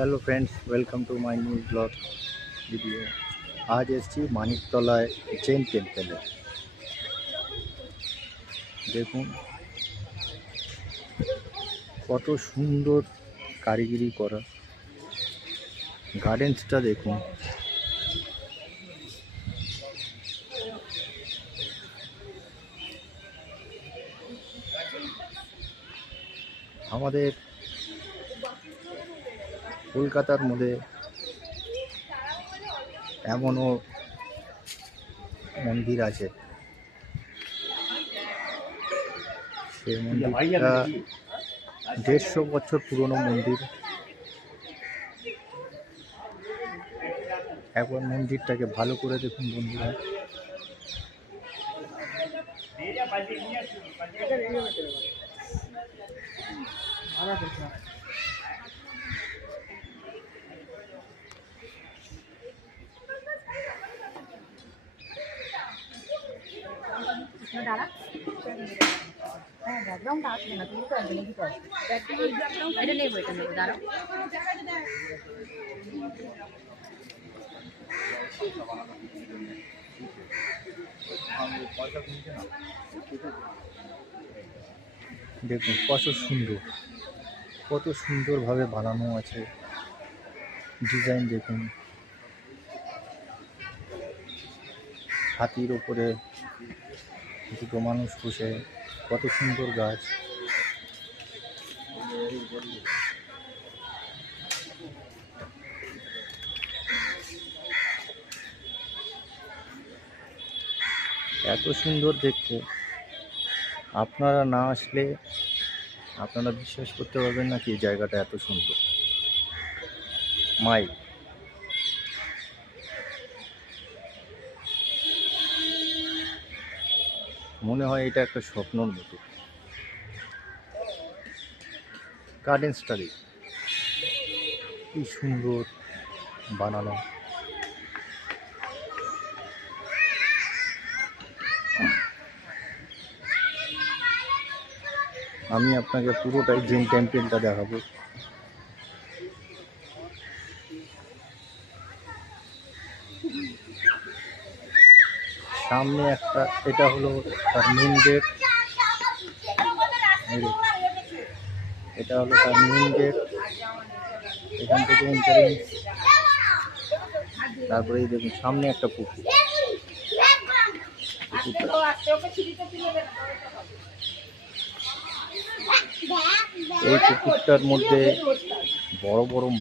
Hello friends, welcome to my new blog video. आज एসেছি মানিকতলায় জৈন টেম্পলে। দেখুন কত সুন্দর কারিগরি করা, গার্ডেন্সটা দেখুন। আমাদের কলকাতার মধ্যে এমনও মন্দির আছে, সেই মন্দিরটা 150 বছর পুরনো মন্দির। একবার মন্দিরটাকে ভালো করে দেখুন বন্ধুরা। ব্যাকগ্রাউন্ড আসবে না, তুমি তো একদম দিতে আসবে। এটা নেবো, এটা নেবো, দাঁড়াও। দেখুন কত সুন্দরভাবে বানানো আছে। ডিজাইন দেখুন, হাতির ওপরে দুটো মানুষ বসে, কত সুন্দর গাছ। এত সুন্দর দেখতে, আপনারা না আসলে আপনারা বিশ্বাস করতে পারবেন না কি এই জায়গাটা এত সুন্দর। মাইক মনে হয় এটা একটা স্বপ্নর মতো। গার্ডেন্সটা দেখুন কি সুন্দর বানানো। আমি আপনাকে পুরোটাই জৈন টেম্পলটা দেখাবো। সামনে একটা, এটা হলো তার মেন গেট, এটা হলো তার মেন গেট। এখান থেকে এন্ট্রান্স। তারপরে এই দেখুন সামনে একটা পুকুর। এই পুকুরটার মধ্যে বড় বড়